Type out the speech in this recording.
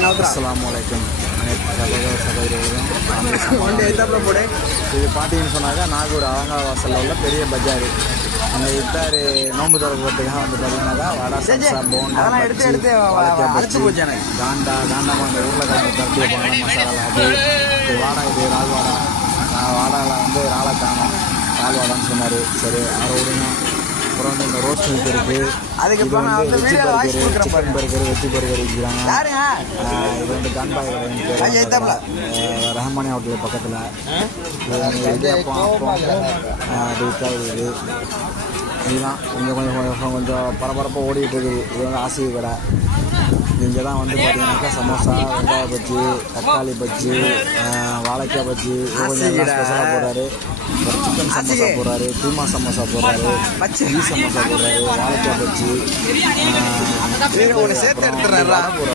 அஸ்ஸலாமு அலைக்கும் அனைத்து சகோதரர்களும் இது பார்த்தீங்கன்னு சொன்னாக்கா நாகூர் அலங்காவாசலில் உள்ள பெரிய பஜார். அந்த இஃப்தார் நோன்பு திறக்கிறதுக்காக வந்து பார்த்தீங்கன்னாக்கா வடை சம்சா போண்டா காண்டா காண்டமாக அந்த உருளைக்கிழங்கு தரட்டி வைப்பாங்க மசாலா. இது வாடா இது ரால் வாடா வாடாவில் வந்து ராலை காணும் ரால் வாடான்னு சொன்னார். சரி ஆறு விடுங்க. அப்புறம் வந்து இந்த ரோஸ்ட் மில்க் இருக்குது. அதுக்கப்புறம் வந்து சிக்கன் பர்கர் வெஜ் பர்கர் விற்கிறாங்க. இது வந்து கான்பாய் ரஹமானி ஹோட்டல் பக்கத்தில். இது அப்போ அது விற்காது. இதுதான் கொஞ்சம் பரபரப்பாக ஓடிட்டு இருக்குது. இது வந்து ஆசிய கடை. இங்கே தான் வந்து பார்த்தீங்கன்னாக்கா சமோசா, வெங்காய பஜ்ஜி, தக்காளி பஜ்ஜி, வாழைக்காய் பஜ்ஜி கொஞ்சம் ஸ்பெஷலாக போடுறாரு. ஒரு சிக்கன் சமோசா போடுறாரு, கீமா சமோசா போடுறாரு, பச்சை சமோசா போடுறாரு, வாழைக்காய் பஜ்ஜி சேர்த்து எடுத்துறாரு.